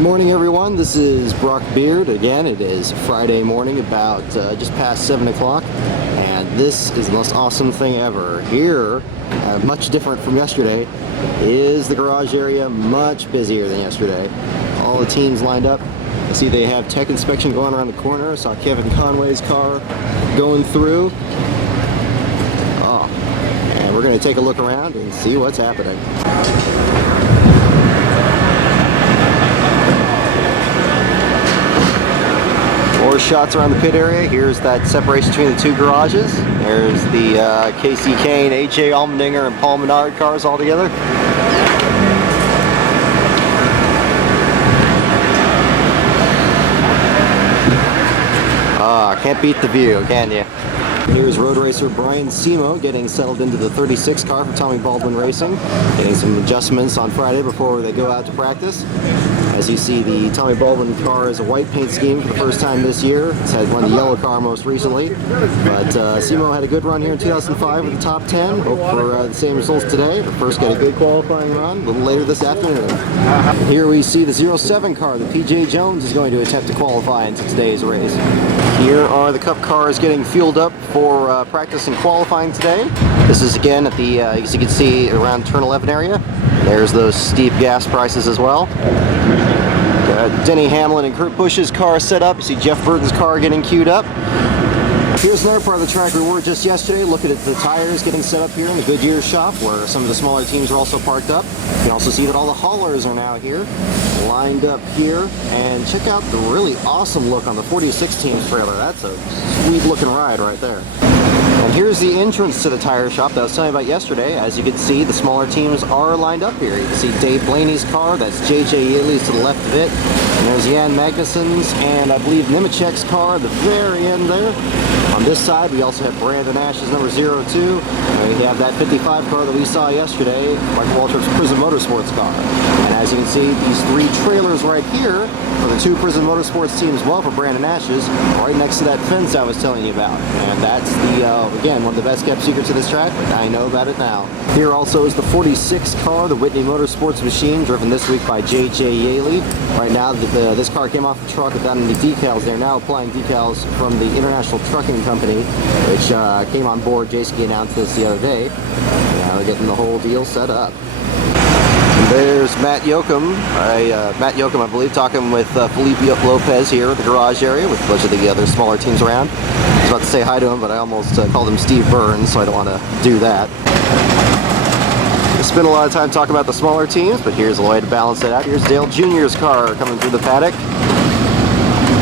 Good morning, everyone. This is Brock Beard. Again, it is Friday morning, about just past 7 o'clock, and this is the most awesome thing ever. Here, much different from yesterday, is the garage area, much busier than yesterday. All the teams lined up. I see they have tech inspection going around the corner. I saw Kevin Conway's car going through. Oh, and we're going to take a look around and see what's happening. More shots around the pit area. Here's that separation between the two garages. There's the Casey Kane, AJ Allmendinger, and Paul Menard cars all together. Can't beat the view, can you? Here's road racer Brian Simo getting settled into the 36 car for Tommy Baldwin Racing, getting some adjustments on Friday before they go out to practice. As you see, the Tommy Baldwin car is a white paint scheme for the first time this year. It's had run the yellow car most recently, but Simo had a good run here in 2005 with the top 10. Hope for the same results today, but first got a good qualifying run a little later this afternoon. Here we see the 07 car that PJ Jones is going to attempt to qualify into today's race. Here are the Cup cars getting fueled up for practice and qualifying today. This is again at the, as you can see, around turn 11 area. There's those steep gas prices as well. Denny Hamlin and Kurt Busch's car set up. You see Jeff Burton's car getting queued up. Here's another part of the track we were just yesterday. Looking at the tires getting set up here in the Goodyear shop, where some of the smaller teams are also parked up. You can also see that all the haulers are now here, lined up here. And check out the really awesome look on the 46 team's trailer. That's a sweet looking ride right there. And here's the entrance to the tire shop that I was telling you about yesterday. As you can see, the smaller teams are lined up here. You can see Dave Blaney's car, that's JJ Yaley's to the left of it. And there's Jan Magnussen's and I believe Nemechek's car at the very end there. On this side, we also have Brandon Ash's number 02. And we have that 55 car that we saw yesterday, Mike Waltrip's Prism Motorsports car. And as you can see, these three trailers right here are the two Prism Motorsports teams, well, for Brandon Ash's, right next to that fence I was telling you about. And that's the, again, one of the best kept secrets of this track, but I know about it now. Here also is the 46 car, the Whitney Motorsports machine, driven this week by JJ Yaley. Right now, this car came off the truck without any decals. They're now applying decals from the International Trucking Company, which came on board. Jasky announced this the other day. Now they're getting the whole deal set up. And there's Matt Yoakum. Matt Yoakum, I believe, talking with Felipe Lopez here at the garage area with a bunch of the other smaller teams around. I was about to say hi to him, but I almost called him Steve Burns, so I don't want to do that. I spent a lot of time talking about the smaller teams, but here's a way to balance it out. Here's Dale Jr.'s car coming through the paddock,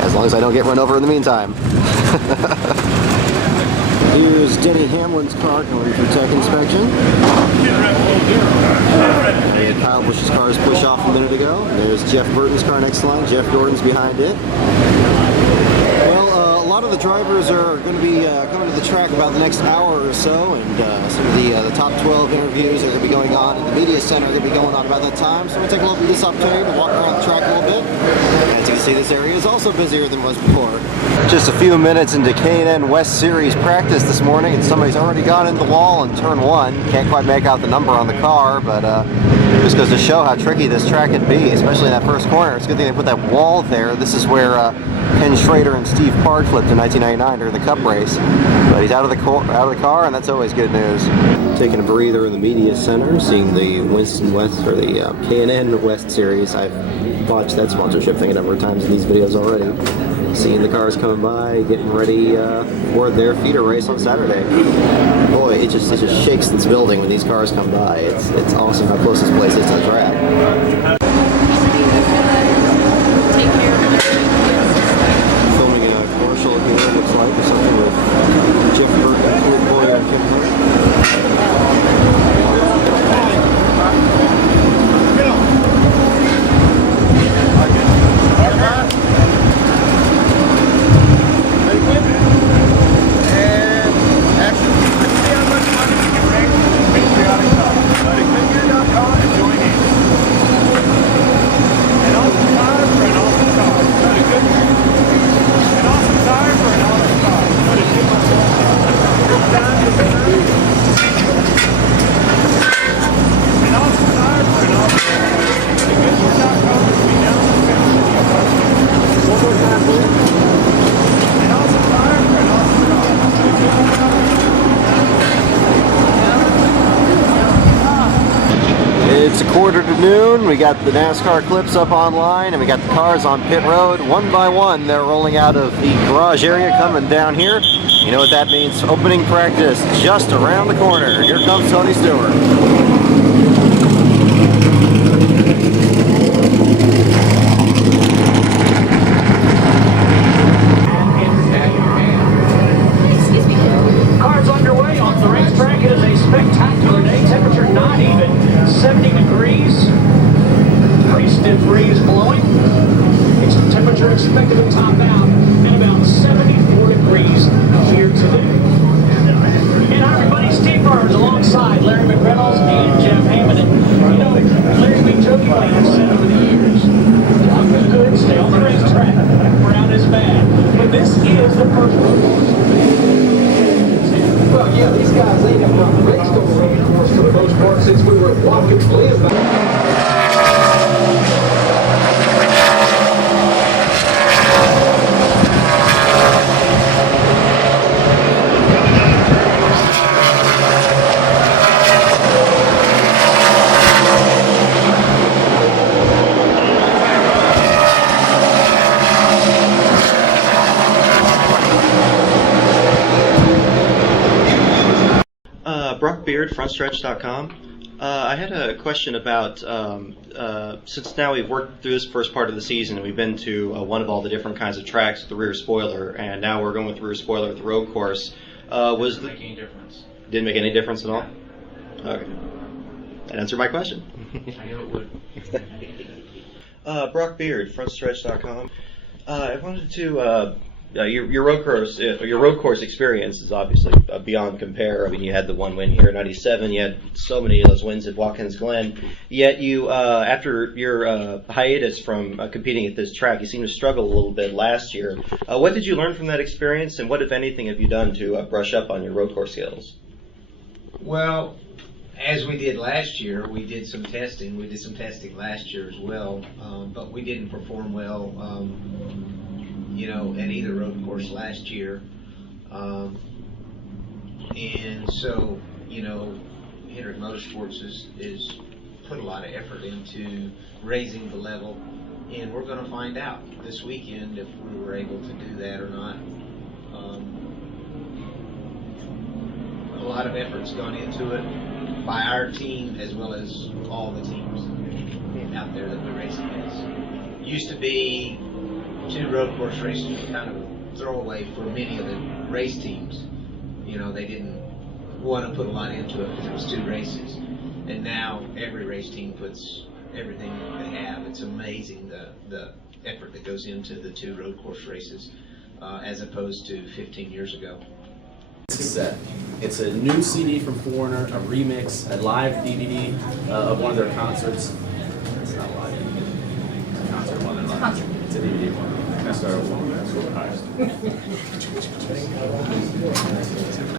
as long as I don't get run over in the meantime. Here's Denny Hamlin's car going through tech inspection. And Kyle Busch's car is pushed off a minute ago. There's Jeff Burton's car next line. Jeff Gordon's behind it. Well, a lot of the drivers are going to be coming to the track about the next hour or so, and some of the top 12 interviews are going to be going on, and the media center are going to be going on about that time. So we're going to take a look at this opportunity to walk around the track a little bit. As you can see, this area is also busier than it was before. Just a few minutes into K&N West Series practice this morning, and somebody's already gone into the wall in turn 1. Can't quite make out the number on the car, but just goes to show how tricky this track can be, especially in that first corner. It's a good thing they put that wall there. This is where Ken Schrader and Steve Park flipped in 1999 during the Cup race. But he's out of the car, and that's always good news. Taking a breather in the media center, seeing the Winston West, or the K&N West Series. I've watched that sponsorship thing a number of times in these videos already. Seeing the cars coming by, getting ready for their feeder race on Saturday. Boy, it just shakes this building when these cars come by. It's awesome how close this place is to the track. Filming a commercial here, looks like, or something with Jeff Burton, Cool Boy, and Kim Hunt. afternoon. We got the NASCAR clips up online, and we got the cars on pit road. One by one, they're rolling out of the garage area, coming down here. You know what that means? Opening practice just around the corner. Here comes Tony Stewart. Cars underway off the racetrack. It is a spectacular day. Temperature not even 70 degrees. Pretty stiff breeze blowing. It's temperature expected to top out at about 74 degrees here today. And hi everybody, Steve Burns alongside Larry McReynolds and Jeff Hammond. And you know, Larry, we jokingly have said over the years, luck is good, stay on the racetrack. Brown is bad. But this is the first road course. Well, yeah, these guys ain't have not raced on the road course for the most part since we were at Watkins Glen. Brock Beard, frontstretch.com. I had a question about, since now we've worked through this first part of the season and we've been to one of all the different kinds of tracks with the rear spoiler, and now we're going with the rear spoiler with the road course. Didn't make any difference. Didn't make any difference at all? Okay. That answered my question. I knew it would. Brock Beard, frontstretch.com. I wanted to, your road course experience is obviously beyond compare. I mean, you had the one win here in '97. You had so many of those wins at Watkins Glen. Yet you, after your hiatus from competing at this track, you seemed to struggle a little bit last year. What did you learn from that experience, and what, if anything, have you done to brush up on your road course skills? Well, as we did last year, we did some testing. We did some testing last year as well, but we didn't perform well, at either road course last year. And so, Hendrick Motorsports is put a lot of effort into raising the level, and we're going to find out this weekend if we were able to do that or not. A lot of effort's gone into it by our team as well as all the teams out there that we race against. Used to be 2 road course races were kind of a throwaway for many of the race teams. They didn't want to put a lot into it because it was 2 races. And now every race team puts everything they have. It's amazing the effort that goes into the 2 road course races as opposed to 15 years ago. Set. It's a new CD from Foreigner, a remix, a live DVD of one of their concerts. It's not live. It's a concert one. It's a DVD one. NASCAR one.